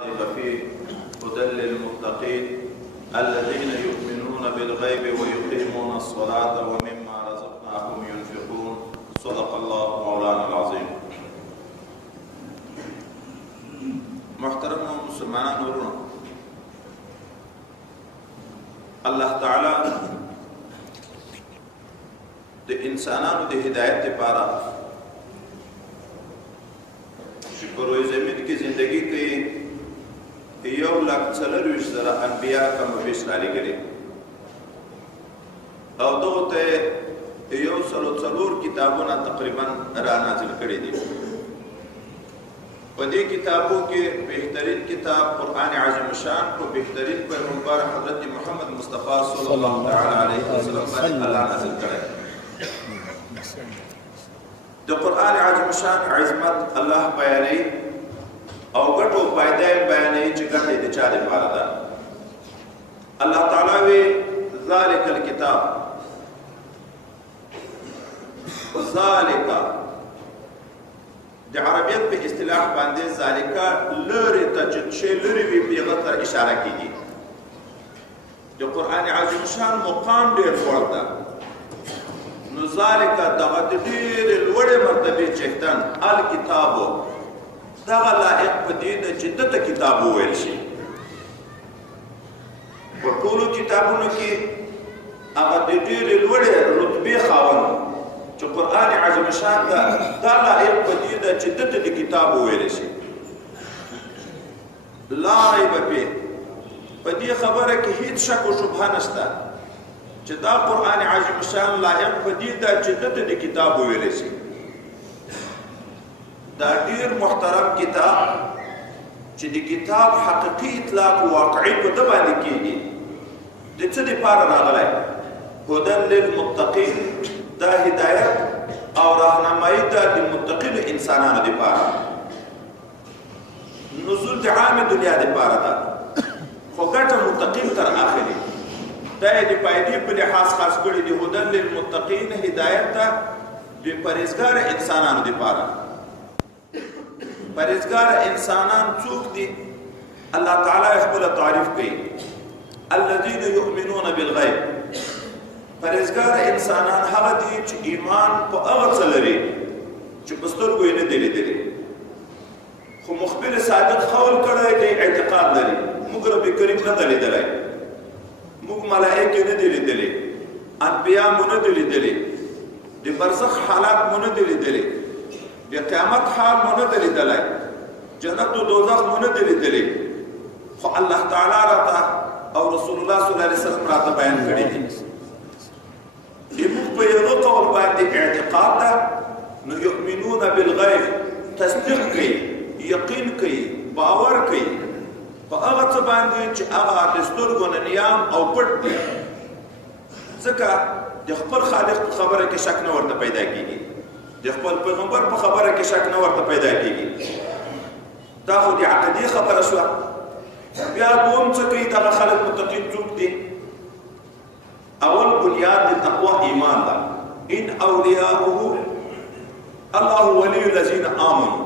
فيه هدى للمتقين الذين يؤمنون بالغيب ويقيمون الصلاة ومما رزقناهم ينفقون. صدق الله مولانا العظيم. محترم مسلمان نورنا، الله تعالى د انسانانو د هدایت لپاره چې په روی زمین کې زندگی کوي 1,40,000 انبیاء کم بیش رالیږلي او دغو ته 104 کتابونه تقریبا را نازل کړي دي. په دې کتابو کې بهترین کتاب قرآن عظیم شان کو بهترین پیغمبر حضرت محمد مصطفی صلی الله تعالی علیه وسلم باندې الله نازل کړی. د قرآن عظیم شان عظمت الله بیانوي او ګټو فائدې بیانوي چې ګټه د چا لپاره ده. الله تعالی وی ذالک الکتاب، ذالک د عربیت په اصطلاح باندې ذالک لری ته چې لری وی په غتر اشاره کیږي. د قرآن عظیم شان مقام ډیر لوړ ده، نو ذالک دغه ډیر لوړې مرتبه چختن الکتابو دغه لایق په دې ده چې دته کتاب وویل شي. په ټولو کتابونو کې هغه د ډېرې لوړې رتبې خاوند چې قرآن عظیم شان ده دا لایق په دې ده چې دته د کتاب وویل شي. لا ریب فیه، په دې خبره کې هیڅ شک او شبهه نشته چې دا قرآن عظیم شان لایق په دې ده چې دته د کتاب وویل شي. دا ډیر محترم کتاب چې د کتاب حقیقي اطلاق واقعي په ده باندې کېږي. د څه دپاره راغلی؟ هدى للمتقین، دا هدایت او راهنمایي ده د متقینو انسانانو دپاره. نزول د عامې دنیا دپاره ده خو ګټه متقین تر اخري. دا یې د فایدې په لحاظ خاص کړي د هدى للمتقین هدایت ده د پرهیزګار انسانانو دپاره. پرهیزګار انسانان څوک دي؟ الله تعالی خپل تعریف کوي، الذين يؤمنون بالغیب. پرهیزګار انسانان هغه دي چې ایمان په هغه څه لري چې په سترګو یې نه دي لیدلي خو مخبر صادق قول کړی دی، اعتقاد لري. موږ رب کریم نه دی لیدلی، موږ ملائکې نه دي لیدلي، انبیا مو نه دي لیدلي، د برزخ حالات مو نه دي لیدلي، د قیامت حال مو نه دی لیدلی، جنت و دوزخ مو نه دی لیدلی، خو الله تعالی راته او رسول الله صلی الله علیه وسلم راته بیان کړي دي. موږ په یوه قول باندې اعتقاد ده، نو یؤمنون بالغیب، تصدیق کوي، یقین کوي، باور کوي په هغه څه باندې چې هغه د سترګو نه نیام او پټ دي. ځکه د خپل خالق په خبره کې شک نه ورته پیدا کېږي، د خپل پیغمبر په خبره کې شک نه ورته پیدا کېږي. دا خو د عقیدې خبره شوه. بیا دوم څه کوي دغه خلک متقین څوک دي؟ اول بنیاد د تقوا ایمان ده. ان اولیاؤه الله ولی الذین آمنوا،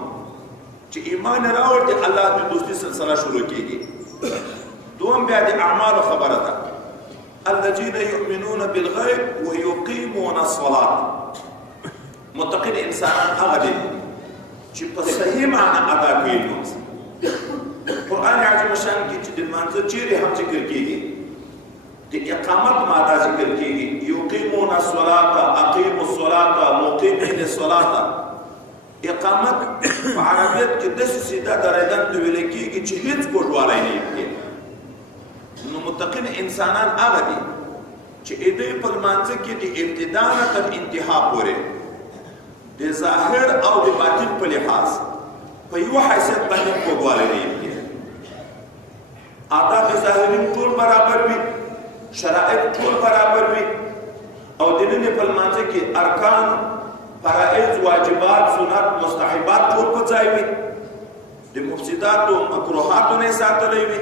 چې ایمان راوړ د الله د دوستي سلسله شروع کېږي. دوم بیا د اعمالو خبره ده، الذین یؤمنون بالغیب ویقیمون الصلاة. متقین انسانان هغه دي چې په صحیح معنا ادا کوي لمونځ. قرآن عظیم شان کې چې د لمانځه چیرې هم ذکر کېږي، د اقامت ماده ذکر کېږي، یقیمون الصلاة، اقیموا الصلاة، مقیمین الصلاة. اقامت په عربیت کې داسې سیده درېدن ته ویل کېږي چې هېڅ ګډوالی نه وي. نو متقین انسانان هغه دي چې دوی په لمانځه کې د ابتدا نه تر انتها پورې د ظاهر او د باطن په لحاظ په یو حیثیت باندې کوږوالی نه وي. آداب ظاهري ټول برابر وي، شرایط ټول برابر وي، او د نن په لمانځه کې ارکان، فرائض، واجبات، سنت، مستحبات ټول په ځای وي، د مفسداتو مکروهاتو نه ساتلی وي،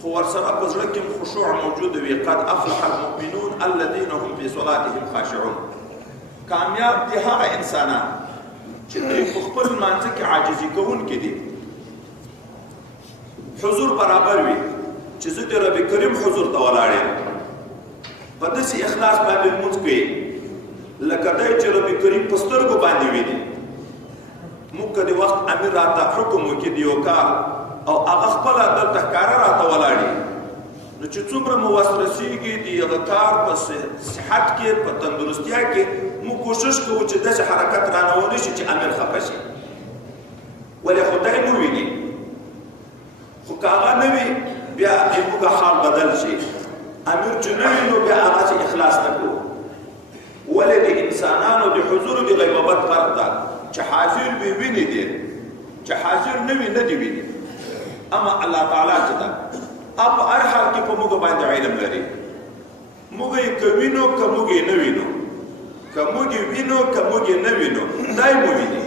خو ورسره په زړه کې خشوع موجود وي. قد افلح المؤمنون الذين هم في صلاتهم خاشعون. کامیاب دي هغه انسانان چې دوی په خپل لمانځه کې عاجزي کوونکي دي. حضور برابر وي چې زه د رب کریم حضور ته ولاړ یم په داسې اخلاص باندې لمونځ کوي لکه دی چې رب کریم په سترګو باندې ویني. موږ که د وخت امیر راته حکم وکړي د یو کار او هغه خپله دلته ښکاره راته ولاړي نو چې څومره مو وس رسېږي د هغه کار په صحت کې په تندرستیا کې موږ کوشش کوو چې داسې حرکت رانه ونه شي چې امیر خفه شي ولې خدای مو ویني. خو که هغه نه وي بیا زموږ حال بدل شي. امیر چې نه وي نو بیا هغسې اخلاص نه کوو. ولې د انسانانو د حضور د غیبت فرق ده چې حاضر وي ویني دي چې حاضر نه وي نه دي ویني. اما الله تعالی چې ده په هر حال کې په موږ باندې علم لري. موږ یې که وینو که موږ یې نه وینو که موږ یې وینو که موږ یې نه وینو دی مو ویني.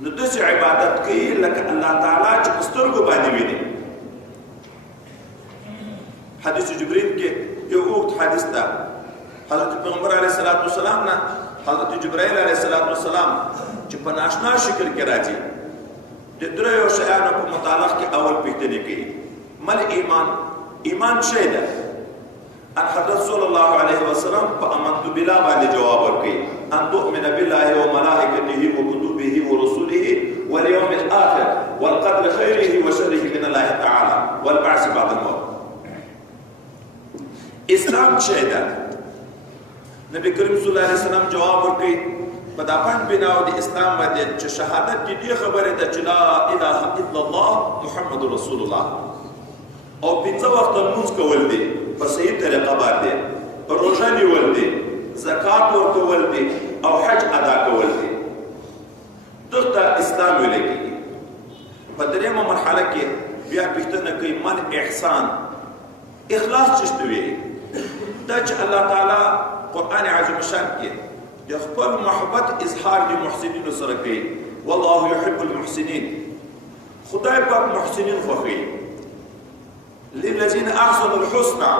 نو داسې عبادت کوي لکه الله تعالی چې په سترګو باندې ویني. حدیث جبرین کې یو اوږد حدیث ده. حضرت پیغمبر علیه الصلاۃ والسلام نه حضرت جبرائیل علیه الصلاۃ والسلام چې په ناشنا شکل کې راځي د دریو شیانو په متعلق کې اول پوښتنې کوي. مل ایمان؟ ایمان شی ده. ان حضرت صلی الله علیه وسلم په آمنت بالله باندې جواب ورکوي. ان تؤمن بالله وملائکته وکتبه ورسله واليوم الاخر والقدر خيره وشره من الله تعالى والبعث بعد الموت. اسلام شی ده. نبی کریم صلی الله علیه وسلم جواب ورکوي په دا پنځ بناو د اسلام باندې چې شهادت دې خبره ده چې لا اله الا الله محمد رسول الله او پنځه وخت لمونځ کول دي په صحیح طریقه باندې، روژه نیول دي، زکات ورکول دي او حج ادا کول دي. دغه اسلام ویل کېږي. په دریمه مرحله کې بیا پوښتنه کوي من احسان؟ اخلاص څه ته وایي؟ دا چې الله تعالی قرآن عظیم شان کې د خپل محبت اظهار د محسنینو سره کوي. والله يحب المحسنین. خدای پاک محسنین خوښوي. للذین احسنوا الحسنى.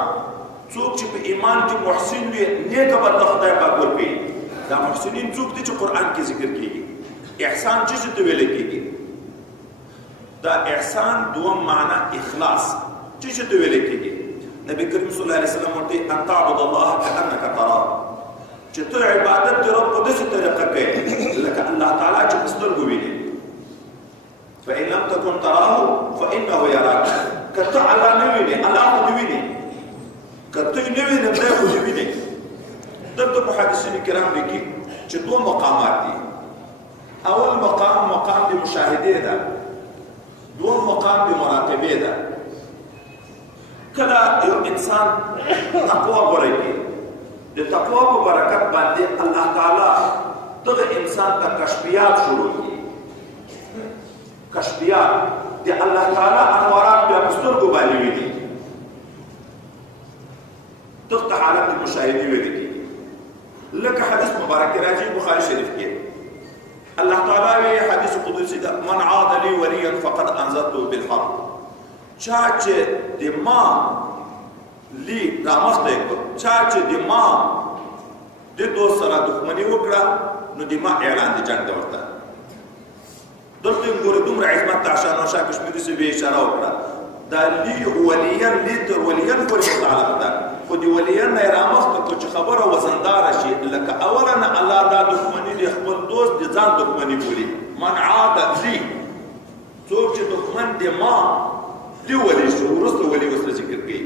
څوک چې په ایمان کې محسن وي نیکه بدله خدای پاک ورکوي. دا محسنین څوک دي چې قرآن کې ذکر کېږي. احسان څه ته ویل کېږي؟ دا احسان دوم معنا اخلاص څه ته ویل کېږي؟ نبی کریم صلی الله علیه وسلم ورته ان تعبد الله كأنك تراه. چې ته عبادت د رب په داسې طریقه کوې لکه الله تعالی چې په سترګو ویني. فإن لم تكن تراه فإنه يراك. که ته الله نه وینې الله خو دې ویني. که ته یې نه وینې دی خو دې ویني. دلته محدثین کرام لیکي چې دوه مقامات دي. اول مقام د مشاهدې ده. دوم مقام د مراقبې ده. کله یو انسان تقوا غوره کوي د تقوا په برکت باندې الله تعالی دغه انسان ته کشفیات شروع کړي. کشفیات د الله تعالی انوارات بیا په سترګو باندې ویني. دغه حالت د مشاهدې ویل کېږي. لکه حدیث مبارک راځي بخاري شریف کې الله تعالی وی حدیث قدسی ده من عاد لي وليا فقد انذرته بالحرب. چا چې د ما لی رامخته کو چا چې د ما د دوست سره دښمنی وکړه نو د ما اعلان د جنگ ورته. دلته ګوره دومره عظمت عشان او شاه کشمیری سی به اشاره وکړه. دا لی وليان لیتر وليان پورې متعلق ده. خو د وليان نه رامخته کو چې خبره وزندار شي لکه اولا الله دا دښمنی د خپل دوست د ځان دښمنی بولي. من عاد لی څوک چې دښمن د ما دی ولی شو ورسته ولی وسره ذکر کوي.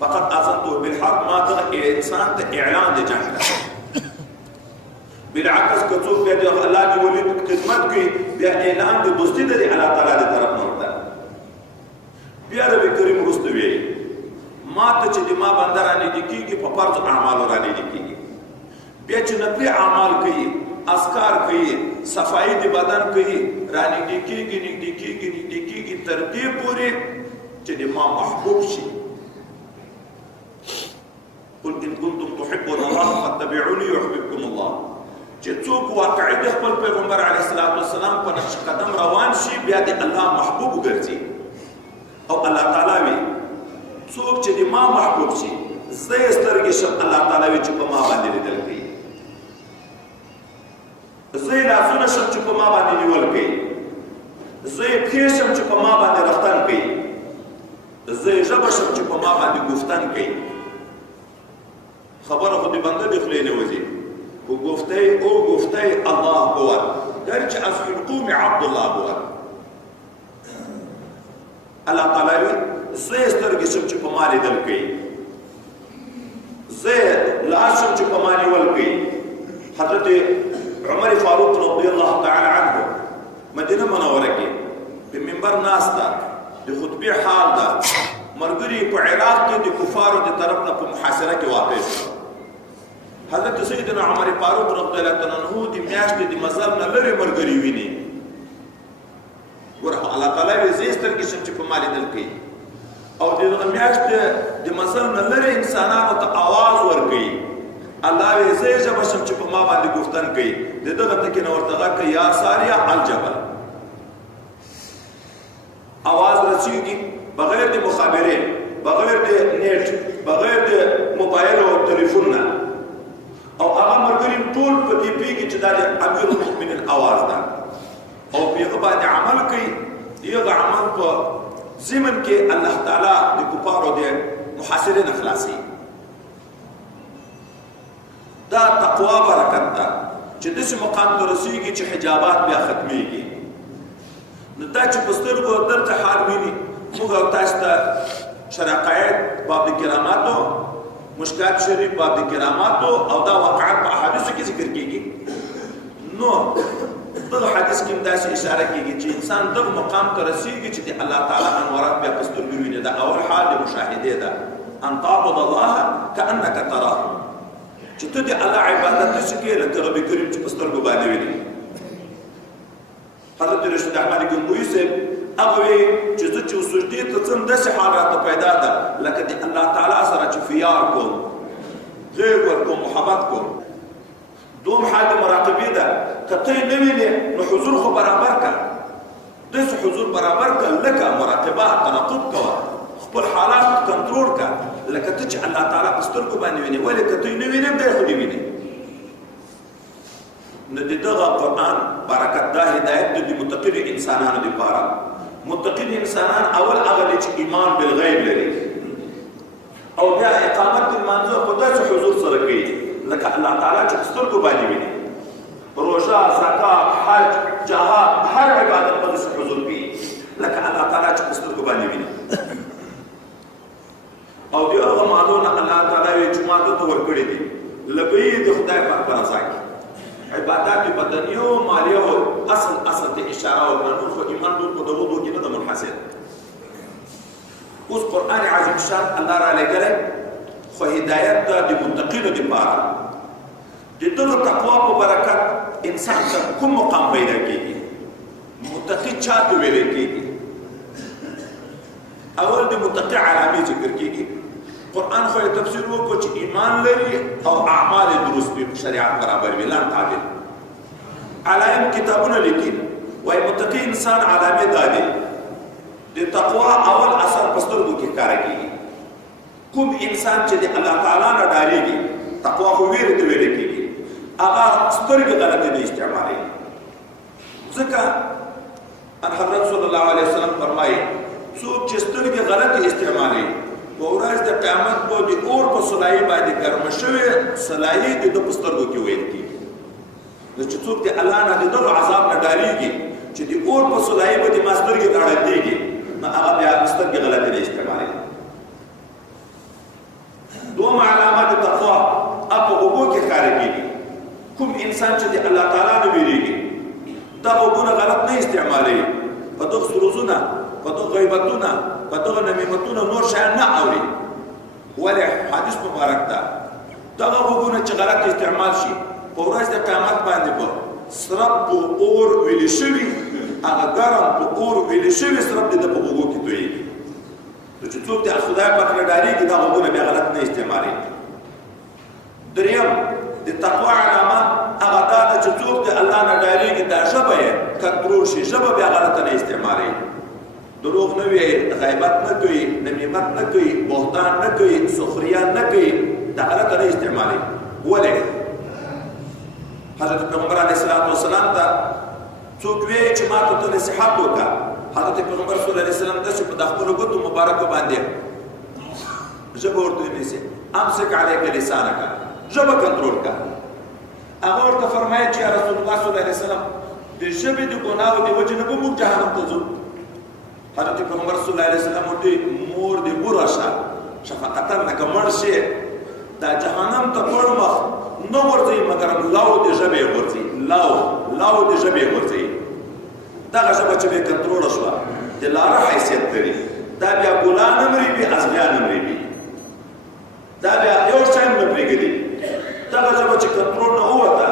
فقط اذنته بالحرب ما دغه انسان ته اعلان د جنگ ده. بالعکس که څوک بیا د الله د ولی خدمت کوي بیا اعلان د دوستي د الله تعالی د طرف نه ورته. بیا رب کریم ورسته وی ما ته چې د ما باندې رانږدې کېږي په فرض اعمالو رانږدې کېږي. بیا چې نفلي اعمال کوي اذکار کوي صفایي د بدن کوي رانږدې کېږي نږدې کېږي تر دې پورې چې د ما محبوب شي. قل ان كنتم تحبون الله فاتبعوني يحببكم الله. چې څوک واقعي د خپل پیغمبر علیه السلام په نقش قدم روان شي بیا د الله محبوب ګرځي. او الله تعالی وی څوک چې د ما محبوب شي زه یې سترګې شم الله تعالی وی چې په ما باندې لیدل کوي. زه یې لاسونه شم چې په ما باندې نیول کوي. زه یې پښې شم چې په ما باندې زه ژبه شم چې په ما باندې گفتن کوي خبره خو د بنده د خولې نه وځي خو گفته او گفته الله بود گرچه از فی القوم عبد الله بود الله تعالی وی زه سترګې شم چې په ما لیدل کوي زه لاس شم چې په ما نیول کوي حضرت عمر فاروق رضی الله تعالی عنه مدینه منوره کې په منبر ناست ده د خطبې حال ده مرګري په عراق کې د کفارو د طرف نه په محاصره کې واقع شو حضرت سیدنا عمر فاروق رضی الله عنه د میاشتې د مزل نه لري مرګري ویني ورته الله تعالی یې زیستر کې چې په مال دل کوي او د میاشتې د مزل نه لري انسانانو ته आवाज ورکوي الله یې زیجه بشم چې په ما باندې گفتن کوي دغه ټکی نو ورته کوي یا ساریا الجبل आवाज رسیږي بغیر د مخابره بغیر د نیټ بغیر د موبایل او ټلیفون نه او هغه مرګري ټول په دې پیږي چې دا د امیر المؤمنین आवाज ده او په باندې عمل کوي یغه عمل په زمن کې الله تعالی د کفارو د محاصره نه خلاصي دا تقوا برکت ده چې دغه مقام ته رسیږي چې حجابات بیا ختميږي نو دا چې پسترګو درته حال ویني موږ تاسو ته شرقایت باب کراماتو مشکات شریف باب کراماتو او دا واقعات په احادیثو کې ذکر کیږي نو دغه حدیث کې داسې اشاره کیږي چې انسان دغه مقام ته رسیږي چې الله تعالی انوارات بیا پسترګو ویني دا اول حال د مشاهده ده ان تعبد الله كانك تراه چې ته د الله عبادت وکړې لکه رب کریم چې پسترګو باندې ویني حضرت رشید احمد گنگوی سے اغوی چې زه چې سجدې ته ځم داسې حال راته پیدا ده لکه د الله تعالی سره چې فیار کوم غیږ ورکوم محبت کوم دوم حال د مراقبې ده که ته یې نه وینې نو حضور خو برابر که داسې حضور برابر که لکه مراقبه تنقب کوه خپل حالات کنټرول که لکه ته چې الله تعالی په سترګو باندې وینې ولې که ته یې نه وینې دی خو دې وینې نو دغه قرآن برکت دا هدایت د متقین انسانانو لپاره متقین انسانان اول هغه چې ایمان بالغیب لري او بیا اقامت المنځ په داسې حضور سره کوي لکه الله تعالی چې سترګو باندې ویني روژه زکات حج جهاد هر عبادت په داسې حضور کوي لکه الله تعالی چې سترګو باندې ویني او دی هغه معلومه الله تعالی یې جماعت ته ورکړي دي لبی د خدای په رضا کې عبادات بدنیو مالیو اصل ته اشاره وکړو خو ایمان ټول په دغه کې نه منحصر اوس قران عظیم شان الله را لګره خو هدایت د متقینو لپاره د دغه تقوا په برکت انسان ته کوم مقام پیدا کیږي متقی چاته ویل کیږي اول د متقی علامه ذکر کیږي قرآن خو تفسیر وکړو چې ایمان لري او اعمال درست په شریعت برابر وي لان تعبیر علائم کتابونه لیکي وای متقی انسان علامه ده د تقوا اول اثر پسترګو کې کار کوي کوم انسان چې د الله تعالی نه ډاریږي تقوا خو ویل ته ویل کېږي هغه سترګې غلطه نه استعمالوي ځکه ان حضرت صلی الله علیه وسلم فرمایي څوک چې سترګې غلطه استعمالوي په ورځ د قیامت په د اور په سلایي باندې ګرم شوی سلایي د پسترګو کې ویل کېږي نو چې څوک د الله نه د دغه عذاب نه ډاریږي چې د اور په سلایي باندې ماسترګې تړلېږي نو هغه بیا سترګې غلطه نه استعمالوي دوم علامات تقوا اپا اوبو کې کار کېږي کوم انسان چې د الله تعالی نه ویریږي دا اوبونه غلط نه استعمالوي په دغه سروزونه په دغه غیبتونه په دغه نمیمتونه نور شیان نه اوري ولې حدیث مبارک ده دغه اوبونه چې غلط استعمال شي په ورځ د قیامت باندې به سرب په اور ویل شوي هغه ګرم په اور ویل شوي سرب د په اوبو کې تویږي چې څوک د خدای پاک نه ډارېږي دا اوبونه بیا غلط نه استعمالوي دریم د تقوا علامه هغه دا ده چې څوک د الله نه ډارېږي دا ژبه یې کنټرول شي ژبه بیا غلطه نه استعمالوي دروغ نه وي غیبت نه کوي نمیمت نه کوي بهتان نه کوي سخریا نه کوي دا غلطه نه استعمالوي ولې حضرت پیغمبر علیه السلام ته څوک وی چې ما ته نصیحت وکړه حضرت پیغمبر صلی الله علیه وسلم د په خپل ګوتو مبارک باندې ژبه ورته نیسي امسک علیک لسانک ژبه کنټرول کا هغه ورته فرمایي چې رسول الله صلی الله علیه وسلم د ژبې د ګناهو د وجې نه به موږ جهنم ته ځو حضرت پیغمبر صلی الله علیه وسلم ورته مور دې بوره شه شفقتا نه که مړ شي دا جهنم ته پړ مخ نه ورځي مګر لاو د ژبې ورځي لاو د ژبې ورځي دغه ژبه چې به کنټرول شوه د لاره حیثیت لري دا بیا ګلان هم ریبي ازغیان هم ریبي دا بیا یو شی هم نه پرېږدي دغه ژبه چې کنټرول نه ووته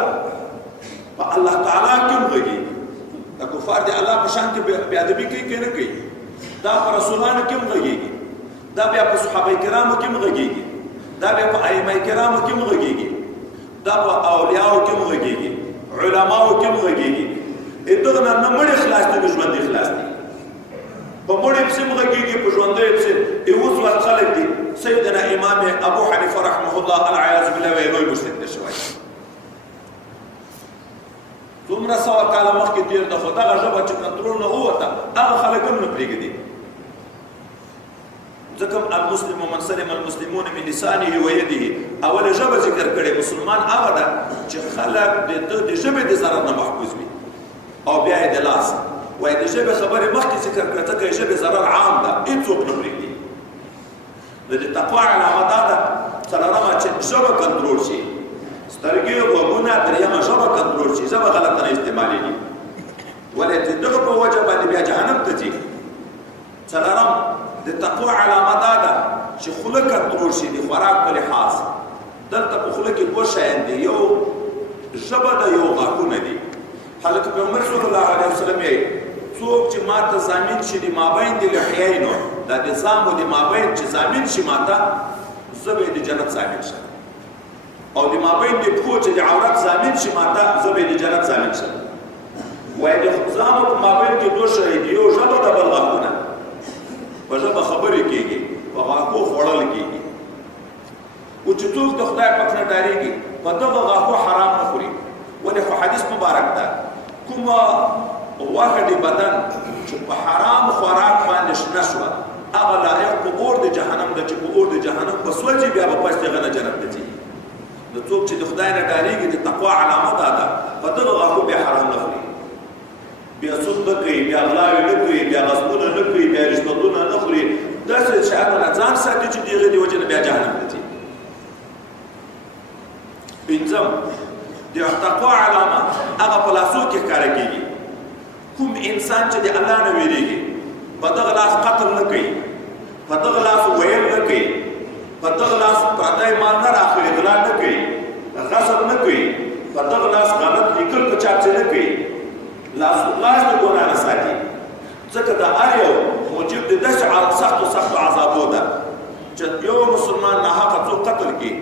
په الله تعالی کې هم غږېږي دا کفار د الله په شان کې بېادبي کوي که نه کوي دا په رسولانو کې هم غږېږي دا بیا په صحابه کرامو کې هم غږېږي دا بیا په ائمه کرامو کې هم غږېږي دا په اولیاو کې هم غږېږي علماو کې هم غږېږي دغه نه مړي خلاص دي ژوندي خلاص دي په مړي پسې هم غږېږي په ژوندي پسې اوس وخت خلک دي سیدنا امام ابو حنیفه رحمه الله العیاذ بالله وایي لوی مشرک دی شوی دومره سوه کاله مخکې تېر ده خو دغه ژبه چې کنټرول نه ووته هغه خلک هم نه پرېږدي ځکه المسلم من سلم المسلمون من لسانه ويده اوله ژبه ذکر کړې مسلمان هغه ده چې خلک د ژبې د ضرر نه محفوظ وي او بیا یې د لاس وایي د ژبې خبرې مخکې ذکر کړه ځکه د ژبې ضرر عام ده هېڅوک نه پرېږدي د تقوا علامه دا ده څلورمه چې ژبه کنټرول شي سترګې غوږونه درېیمه ژبه کنټرول شي ژبه غلطه نه استعمالېږي ولې د دغه په وجه باندې بیا جهنم ته ځي څلورم د تقوا علامه دا ده چې خوله کنټرول شي د خوراک په لحاظ دلته په خوله کې دوه شیان دي یو ژبه ده یو غاښونه دي حضرت پیغمبر صلی الله علیه وسلم یې څوک چې ماته ضامن شي د مابین د لحیینو دا د ځامو د مابین چې ضامن شي ماته زه به یې د جنت ضامن شم او د مابین د پښو چې د عورت ضامن شي ماته زه به یې د جنت ضامن شم وایي د ځامو په مابین کې دوه شی دي یو ژبه ده بل غاښونه په ژبه خبرې کېږي په غاښو خوړل کېږي او چې څوک د خدای پاک نه ډارېږي په دغه غاښو حرام نه خوري ولې خو حدیث مبارک ده کومه غوښه د بدن چې په حرام خوراک باندې شنه شوه هغه لایق په اور د جهنم ده چې په اور د جهنم به سوځي بیا به پس د هغه نه جنت ته ځي نو څوک چې د خدای نه ډارېږي د تقوا علامه دا ده په دغه غاښو بیا حرام نه خوري بیا سود نه کوي بیا غلاوې نه کوي بیا غصبونه نه کوي بیا رشوتونه نه خوري داسې شیانو نه ځان ساتي چې د هغې د وجې نه بیا جهنم ته ځي پنځم د تقوا علامه هغه په لاسو کې ښکاره کېږي کوم انسان چې د الله نه ویرېږي په دغه لاس قتل نه کوي په دغه لاس ویل نه کوي په دغه لاس پردی مال نه راخلي غلا نه کوي غصب نه کوي په دغه لاس غلط لیکل په چاپچې نه کوي لاس د ګناه نه ساتي ځکه د هر یو موجب د داسې سختو عذابو ده چې یو مسلمان ناحقه څوک قتل کړي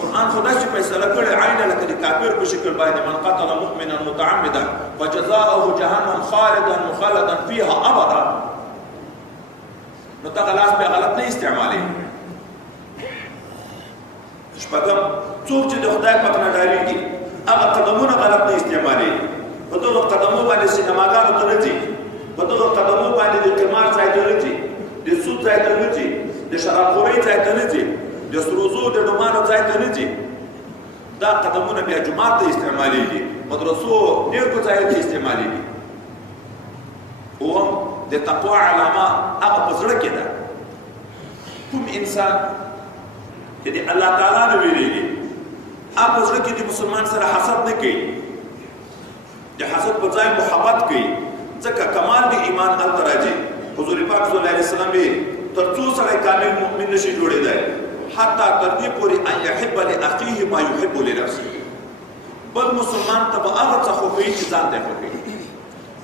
قرآن خدا چې فیصله کړې عینه لکه د کافر په شکل باندې من قتل مؤمنا متعمدا فجزاؤه جهنم خالدا مخلدا فيها ابدا نو دغه لاس بیا غلط نه استعمالوي شپږم څوک چې د خدای پاک نه ډارېږي هغه قدمونه غلط نه استعمالوي په دغه قدمو باندې سینماګانو ته نه ځي په دغه قدمو باندې د قمار ځای ته نه ځي د سود ځای ته نه ځي د شرابخورۍ ځای ته نه ځي د سروزو د ډمانو ځای ته نه ځي دا قدمونه بیا جومات ته استعمالېږي مدرسو نیکو ځایو ته استعمالېږي اوم د تقوا علامه هغه په زړه کې ده کوم انسان چې د الله تعالی نه ویرېږي هغه په زړه کې د مسلمان سره حسد نه کوي د حسد په ځای محبت کوي ځکه کمال د ایمان هلته راځي حضور پاک صلی الله علیه وسلم تر څو سړی کامل مؤمن نشي جوړېدی حتی تر دې پورې ان یحب لاخیه ما یحب لنفسه بل مسلمان ته به هغه څه خوښوي چې ځان ته خوښوي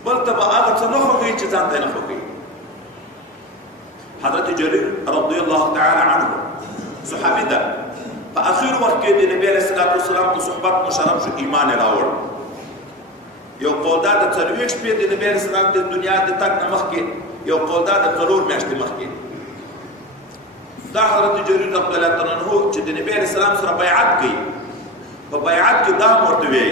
بل ته به هغه څه نه خوښوي چې ځان ته نه خوښوي حضرت جریر رضی الله تعالی عنه صحابي ده په اخر وخت کې د نبی علیه السلام په صحبت مشرف شو ایمان یې راوړ یو قول دا د 40 شپې د نبی علیه السلام د دنیا د تګ نه مخکې یو قول دا د 4 میاشتې مخکې دا حضرت جریر رضی الله تعالی عنہ چې د نبی علیه السلام سره بیعت کوي په بیعت کې دا ورته وی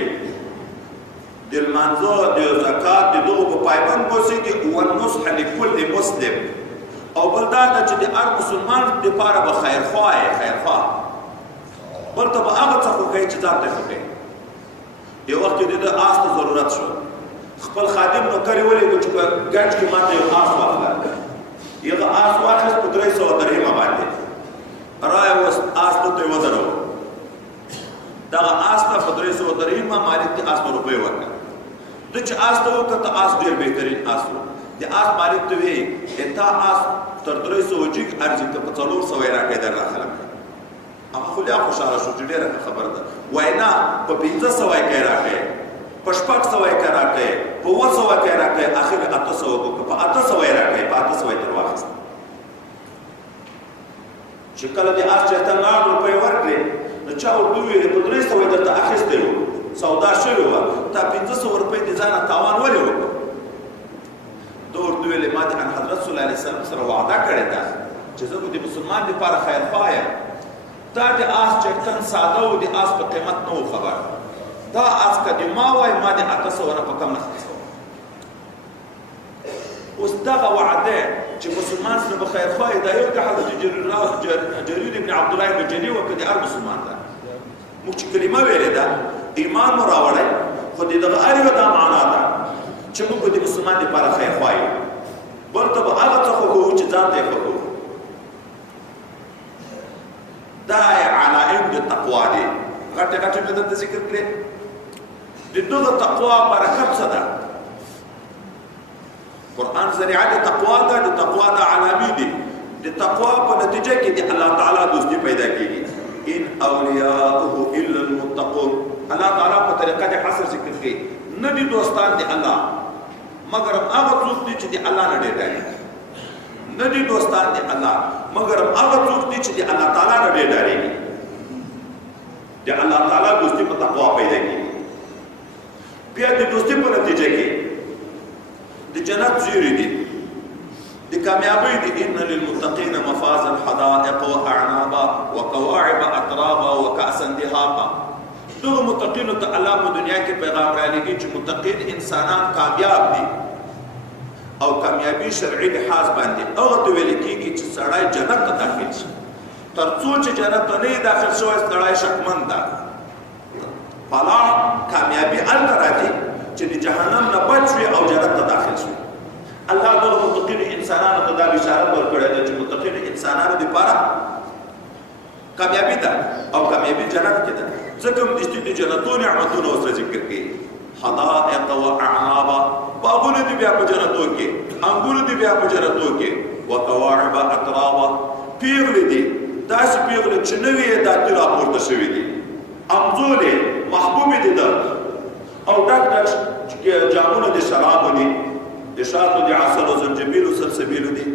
د لمانځه د زکات د دغو په پایبند اوسېږي والنصح لكل مسلم او بل دا ده چې د هر مسلمان دپاره به خیرخوا یې خیرخوا بل ته به هغه څه خوښوي چې ځان ته خوښوي. یو وخت کې د ده آس ته ضرورت شو، خپل خادم نوکر یې ولیږه چې په ګنج کې ما ته یو آس واخله. هغه آس واخیست په 300 درهمه باندې راوست، آس ته یې ودرو. دغه آس ته په 300 درهمه مالک ته آس ته روپۍ ورکړه. ده چې آس ته وکته آس ډېر بهترین آس و. د آس مالک ته ویې تا آس تر 300 جګ ارزي ته په 400 یې راکړی در راخلم. هغه خو بیا خوشحاله شو چې ډېره خبره ده. وایي نه په 500 یې کې راکړی، په 600 یې کې راکړی، په 700 کې راکړی، اخر 800 وکړه، په 800 یې راکړی، په 800 یې تر واخیست. چې کله د آس چېرته 9 روپۍ ورکړې نو چا ورته وویلې په 300 یې درته اخیستی و، سودا شوې وه، تا 500 روپۍ د ځانه تاوان ولې وکړو؟ ده ورته ویلې ما د حضرت صلی الله علیه وسلم سره وعده کړې ده چې زه به د مسلمان دپاره خیرخوا یم. دا د آس چټکن ساده و، د آس په قیمت نه و خبر. دا آس که د ما وای ما د 800 نه په کم نه خرڅوم. اوس دغه وعده چې مسلمان سره به خیرخوا یې دا یو د حضرت جریر بن عبدالله بجلي وکړه د هر مسلمان ده. موږ چې کلمه ویلې ده ایمان مو راوړی، خو د دغه هر یو دا معنا ده چې موږ به د مسلمان دپاره خیرخوا یو، بل ته به هغه څه خوښوو چې ځان ته یې خوښوو. دا علائم د تقوا دي، غټې غټې مې درته ذکر کړې. د دغه تقوا برکت څه ده؟ قرآن ذریعه د تقوا ده، د تقوا د علامې دي. د تقوا په نتیجه کې د الله تعالی دوستي پیدا کېږي. ان اولیاؤه الا المتقون. الله تعالی په طریقه د حصر ذکر کوي نه دي دوستان د الله مگر هغه څوک دي چې د الله نه ډېر ډارېږي. نه دي دوستان د الله مگر هغه څوک دي چې د الله تعالی نه ډېر ډارېږي. د الله تعالی دوستي په تقوا پیدا کېږي. بیا د دوستي په نتیجه کې د جنت زیری دي، د کامیابی دي. ان للمتقین مفازا حدائق واعنابا وکواعب اترابا وکأسا دهاقا. دغه متقینو ته الله په دنیا کې پیغام رالیږي چې متقین انسانان کامیاب دي او کامیابی شرعي لحاظ باندې هغه ته ویل کېږي چې سړی جنت ته داخل شي. تر څو چې جنت ته نه داخل شوی سړی شکمن ده. فلاح کامیابی هلته راځي چې د جهنم نه بچ شي او جنت ته داخل شي. الله دغه متقینو انسانانو ته دا بشارت ورکړی ده چې متقینو انسانانو دپاره کامیابی ده او کامیابی جنت کې ده. ځکه مدشتي د جنتو نعمتونه اوس ذکر کوي. حدائق و اعنابا، باغونه دي بیا په جنتو کې، انګور دي بیا په جنتو کې. وکواعب اترابا، پیغلې دي داسې پیغلې چې نوې یې دا تې راپورته شوي دي. امزولې محبوبې دي ده او ډک ډک جامونه د شرابو دي، د شاتو د عسل او زنجبیل او سلسبیلو دي.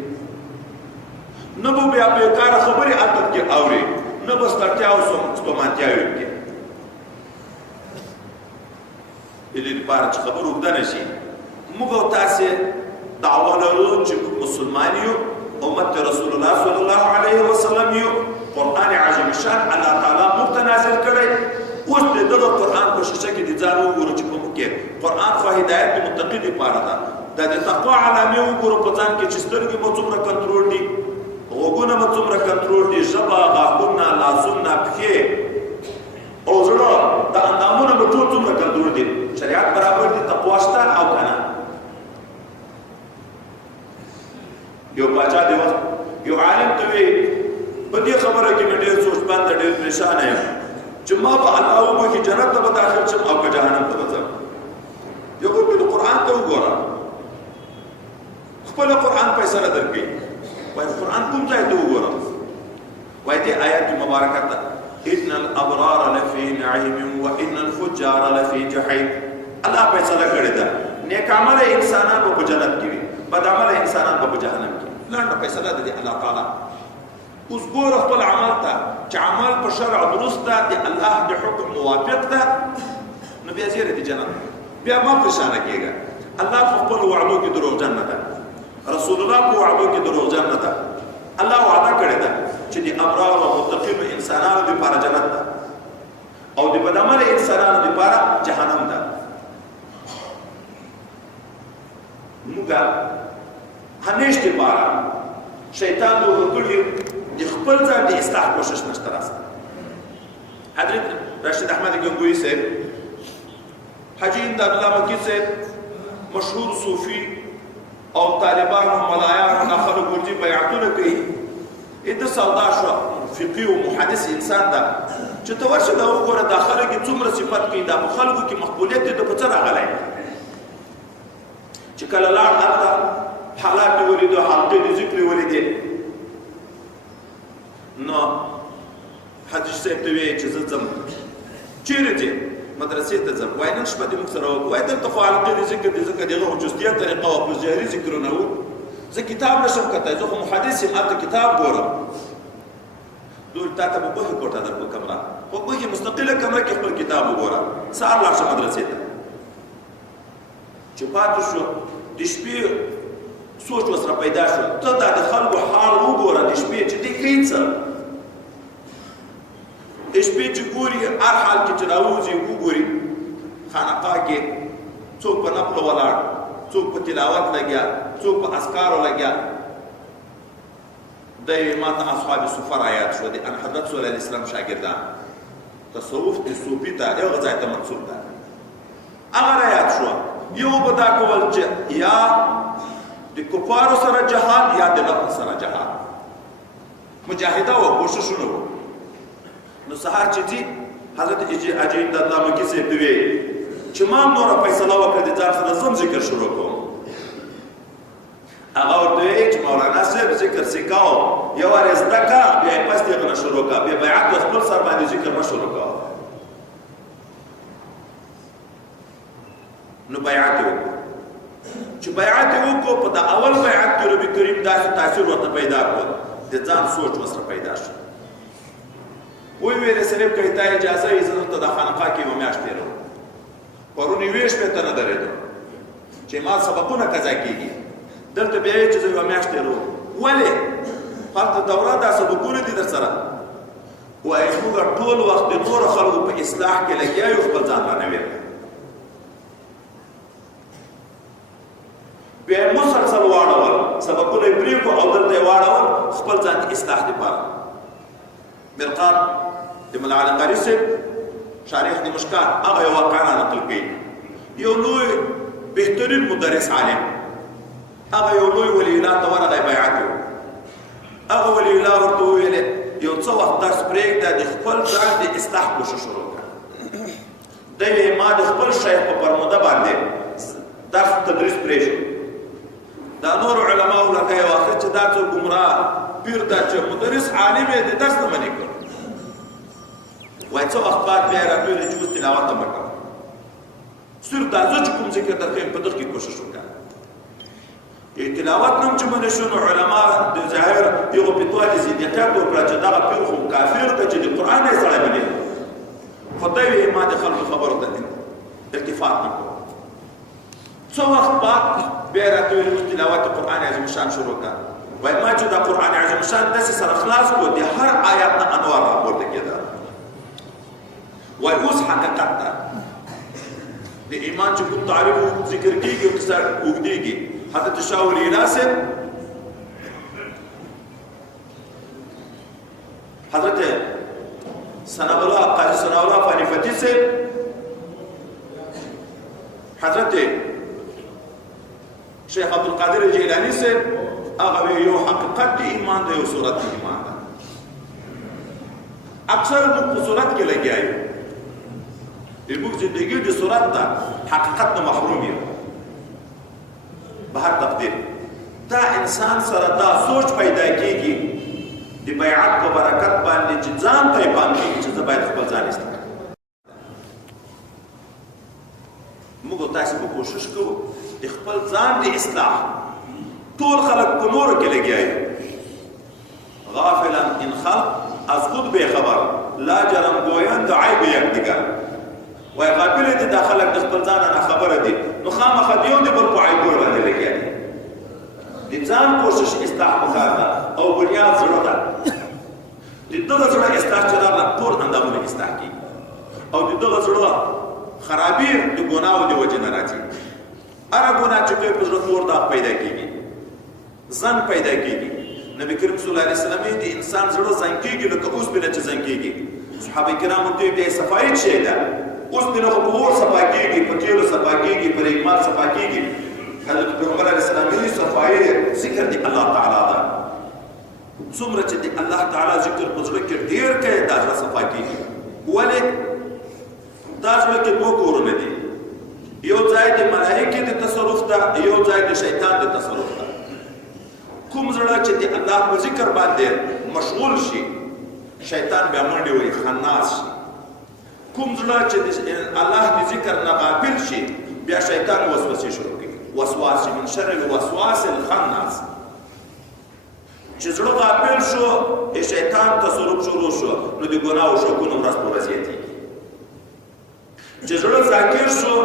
نه به بیا بېکاره خبرې اتر کې اوري، نه به ستړتیا او ستومانتیاوې کې. د دې لپاره چې خبر اوږده نه شي، موږ او تاسې دعوه لرو چې مسلمان یو، امت رسول الله صلی الله علیه وسلم یو. قرآن عظیم شان الله تعالی موږ ته نازل کړی. اوس د دغه قرآن په شیشه کې د ځان وګورو چې په موږ کې قرآن خو هدایت د متقي دپاره ده. دا د تقوا علامې وګورو په ځان کې چې سترګې مو څومره کنټرول دي، غوږونه مو څومره کنټرول دي، ژبه، غاښونه، لاسونه، پښې او زړه، دا اندامونه مو ټول څومره کنټرول دي. شریعت برابر دي، تقوا شته او که نه؟ یو پاچا دی وخت یو عالم ته وی په دې خبره کې مې ډېر سوچ باندې ډېر پریشانه یم چې ما به الله وبخي جنت ته به داخل شم او که جهنم ته به ځم. یو ګورې قرآن ته وګوره، خپله قرآن فیصله درکوي. وایي قرآن کوم ځای ته وګورم؟ وایي دې آیات مبارکه ته ان الابرار لفی نعیم وان الفجار لفی جحیم. الله فیصله کړې ده نیک عمله انسانان به په جنت کې وي، بد عمله انسانان به په جهنم کې. لنډه فیصله ده د الله تعالی. اوس ګوره خپل عمل ته چې عمل په شرع درست ده، د الله د حکم موافق ده، نو بیا زیره د جنت. بیا ما پریشانه کېږه. الله په خپلو وعدو کې دروغجن نه ده، رسول الله په وعدو کې دروغجن نه ده. الله وعده کړې ده چې د ابرار او متقینو انسانانو دپاره جنت ده او د بد عمله انسانانو دپاره جهنم ده. موږ همیش دپاره شیطان لوګو کړي د خپل ځان د اصلاح کوشش نشته راسته. حضرت راشد احمد گنگوی صاحب، حاجی امداد الله مکی صاحب، مشهور صوفی او طالبان او ملایان او خلک ورته بیعتونه کوي. د سودا شو فقيه او محدث انسان دا چې ته ورشه دا وګوره دا خلک څومره صفات کوي، دا په خلکو کې مقبولیت د په څه راغلی. چې کله لاړ هلته حالات یې ولیدو، حلقې د ذکر یې ولیدې، نو حاجي صاحب ته ویې چې زه ځم. چیرې ځې؟ مدرسې ته ځم. وایي نن شپه دې موږ سره وکړو. وایي دلته خو حلقې د ذکر دي، ځکه د هغه جستیه طریقه وه، په جهري ذکرونه وو. زه کتاب نشم کتلی، زه خو محدث یم، هلته کتاب ګورم. دوی تا ته به ګوښې کوټه درکړو کمره، خو ګوښې مستقله کمره کې خپل کتاب وګوره، سهار لاړ شه مدرسې ته. چې پاتې شو د شپې سوچ ورسره پیدا شو، ته دا د خلکو حال وګوره د شپې چې دوی کوي څه. د شپې چې ګوري هر حال کې چې راوځي وګوري، خانقاه کې څوک په نفلو ولاړ، څوک په تلاوت لګیا، څوک په اذکارو لګیا. دا ما ته اصحاب صفر آیات شو، د حضرت صلی الله علیه وسلم شاګردان. تصوف د صوفي ته یو ځای ته منسوب ده. هغه آیات شو، یو به دا کول چې یا د کفارو سره جهاد یا د نفس سره جهاد، مجاهده و کوششونه و. نو سهار چې ځي حضرت حاجي امداد الله مکی صاحب ته ویې چې ما نوره فیصله وکړه د ځان سره زم ذکر شروع کوم. هغه ورته ویې چې مولانا صاحب ذکر سیکاو، یو وار یې زده کړه، بیا یې پس هغه نه شروع کړه، بیا بیعت د خپل سر باندې ذکر مه شروع کوه. نو بیعت یې وکړو. چې بیعت یې وکړو، په د اول بیعت کې ربي کریم داسې تاثیر ورته پیدا کړو، د ځان سوچ ورسره پیدا شو. وی ویلې صاحب که تا اجازه یې زه دلته د خانقاه کې یوه میاشت تېروم. پرون یوې شپې ته نه درېدم چې ما سبقونه قضا کېږي، دلته بیا یې چې زه یوه میاشت تېروم. ولې؟ هلته دوره دا سبقونه دي در سره. وایي موږ ټول وخت د نورو خلکو په اصلاح کې لګیا یو، خپل ځان رانوې. بیا یې مسلسل واړول، سبقونه یې پرېږدو او دلته یې واړول خپل ځان د اصلاح دپاره. مرقات د ملا علي قاري صاحب شارح د مشکات هغه یو واقعه نقل کوي. یو لوی بهترین مدرس عالم، هغه یو لوی ولی الله ته ورغی بیعت یې. هغه ولی الله ورته وویلې یو څه وخت درس پرېږده، د خپل ځان د اصلاح کوشش شروع کړه. دی ویې ما د خپل شیخ په پرموده باندې درس تدریس پرېښود. دا نورو علماو لکه یو آخر چې دا څو ګمراه پیر دا چې مدرس عالم یې د درس نه منې کړ. وایي څه وخت بعد بیا یې راته ویلې چې اوس تلاوت هم وکړه، صرف دا زه چې کوم ذکر درکوم په دغه کې کوشش وکړه. تلاوت نه هم چې منې شو، نو علما د ظاهر یو فتوا د زندقیت وکړه چې دغه پیر خو کافر دی چې د قرآن یې سړی منې. خو دی ویې ما د خلکو خبرو ته التفات نه کړو. څو وخت بعد بیا یې راته ویلې اوس تلاوت د قرآن عظیم شان شروع کړه. وایي ما چې دا قرآن عظیم شان داسې سره خلاص کړو، د هر آیات نه انوار راپورته کېده. وایي اوس حقیقت ده د ایمان چې کوم تعریف ذکر کېږي او کیسه اوږدېږي. حضرت شاه ولی الله صاحب، حضرت ثناء الله قاضي ثناء الله فانی فتحي صاحب، حضرت شیخ عبدالقادر جیلانی صاحب، هغه یو حقیقت د ایمان ده، یو صورت د ایمان ده. اکثر موږ په صورت کې لګیا یو، زموږ زندګي د صورت ده، حقیقت نه محروم یو. بهر تقدیر دا انسان سره دا سوچ پیدا کېږي د بیعت په برکت باندې چې ځان ته یې پام کېږي چې زه باید خپل ځان اصلاح کړم. موږ تاسې به کوشش کوو د خپل ځان د اصلاح. ټول خلک په نورو کې لګیا یو. غافلا ان خلق از خود بېخبر، لا جرم گویان د عیب یکدیگر. وایي غافل دي دا خلک د خپل ځانه ناخبره دي، نو خامخا د یو د بل په عیبونو باندې لګیا دي. د ځان کوشش اصلاح پکار ده او بنیاد زړه ده. د دغه زړه اصلاح چې راغله ټول اندامونه اصلاح کېږي، او د دغه زړه خرابي د ګناهو د وجې نه راځي. هره ګناه چې کوي په زړه تور داغ پیدا کېږي، زن پیدا کېږي. نبی کریم صلی الله علیه وسلم د انسان زړه زنګ کېږي لکه اوسپنه چې زنګ کېږي. صحابه کرامو ته بیا صفایي څه ده؟ اوسپنه خو په اور صفا کېږي، په تیلو صفا کېږي، په ریمال صفا کېږي. حضرت پیغمبر علیه السلام ویلي صفایي ذکر د الله تعالی ده. څومره چې د الله تعالی ذکر په زړه کې ډېر کوي دا زړه صفا کېږي. ولې؟ دا زړه کې دوه کورونه دي، یو ځای د ملایکې د تصرف ده، یو ځای د شیطان د تصرف ده. کوم زړه چې د الله په ذکر باندې مشغول شي شیطان بیا منډې وهي، خناس شي. کوم زړه چې د الله د ذکر نه غافل شي بیا شیطان وسوسې شروع کوي. وسواس من شر الوسواس الخناس. چې زړه غافل شو شیطان تصرف شروع شو نو د ګناه او شکونو ورځ په ورځ زیاتېږي. چې زړه ذاکر شو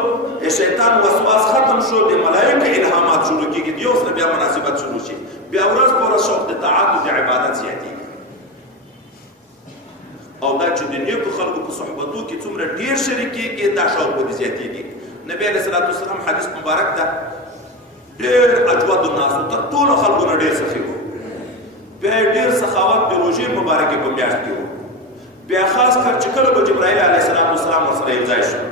شیطان وسواس ختم شو د ملایکې الهامات شروع کېږي، د یو سره بیا مناسبت شروع شي، بیا ورځ په ورځ شوق د طاعت او د عبادت زیاتېږي. او دا چې د نیکو خلکو په صحبتو کې څومره ډېر شریک کېږي دا شوق به دې زیاتېږي. نبی علیه الصلاة والسلام حدیث مبارک ده ډېر اجود الناس تر ټولو خلکو نه ډېر سخي وو. بیا ډېر سخاوت د روژې مبارکې په میاشت کې وو. بیا خاص کر چې کله به جبرائیل علیه السلام ورسره یو ځای شو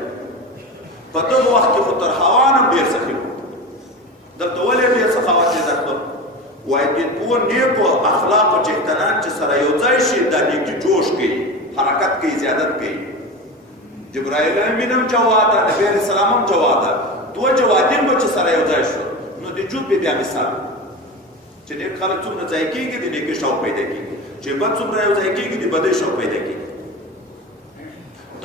په دغه وخت کې خو تر هوان هم ډېر سخي وو. دلته ولې ډېر سخاوت یې درلود؟ وایي د دوه نیکو اخلاقو څښتنان چې سره یو ځای شي دا نیکي جوش کوي، حرکت کوي، زیادت کوي. جبرائیل امین هم جواده، نبی علیه السلام هم جواده، دوه جوادین به چې سره یو ځای شو نو د جوب بیا مثال چې نیک خلک څومره ځای کېږي د نیکۍ شوق پیدا کېږي، چې بد څومره یو ځای کېږي د بدۍ شوق پیدا کېږي.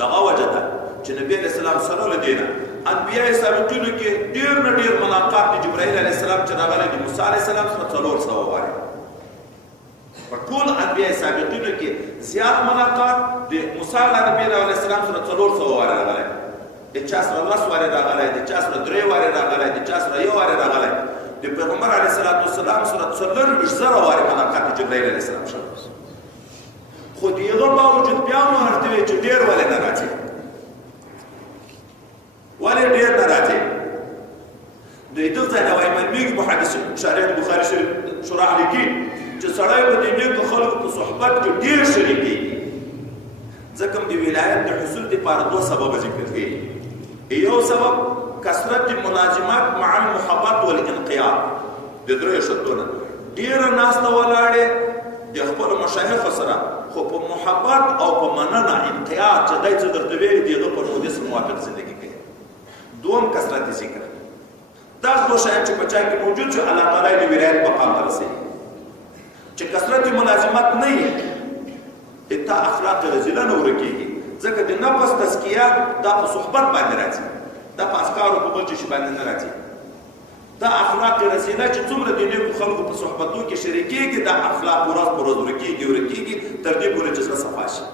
دغه وجه ده چې نبی علیه السلام سره له دې نه انبیاء سابقینو کې ډېر نه ډېر ملاقات د جبرائیل علیه السلام چې راغلی د موسی علیه السلام سره 400 وارې. په ټول انبیاء سابقینو کې زیات ملاقات د موسی نبی علیه السلام سره 400 وارې راغلی، د چا سره 10 وارې راغلی، د چا سره 3 وارې راغلی، د چا سره 1 وارې راغلی. د پیغمبر علیه السلام سره 40,000 وارې ملاقات د جبرائیل علیه السلام شوی. خو د هغه باوجود بیا هم ورته وایي چې ډېر ولې نه راځي، ولې ډېر نه راځي. د دې ځای نه وایي معلومیږي په حدیث شریعت بخاري شریف شرح لیکي چې سړی به د نیکو خلکو په صحبت کې ډېر شریک کېږي. ځکه د ولایت د حصول دپاره 2 سببه ذکر کوي. یو سبب کثرت ملازمات مع المحبت والانقياد، د 3 شرطونه ډېره ناسته ولاړې د خپلو مشایخو سره خو په محبت او په مننه انقیاد چې دی څه درته ویلي د هغه په مودې سره موافق زندګي کوي. دوم کثرت ذکر. دا 2 شیان چې په چا کې موجود شي الله تعالی د ولایت مقام ته رسوي. چې کثرت ملازمت نه وي تا اخلاق رذیله نه ورکېږي، ځکه د نفس تزکیه دا په صحبت باندې راځي، دا په افکارو په بل شي باندې نه راځي. دا اخلاق رذیله چې څومره د نیکو خلکو په صحبتو کې شریکېږي دا اخلاق ورځ په ورځ ورکېږي تر دې پورې چې زړه صفا شي.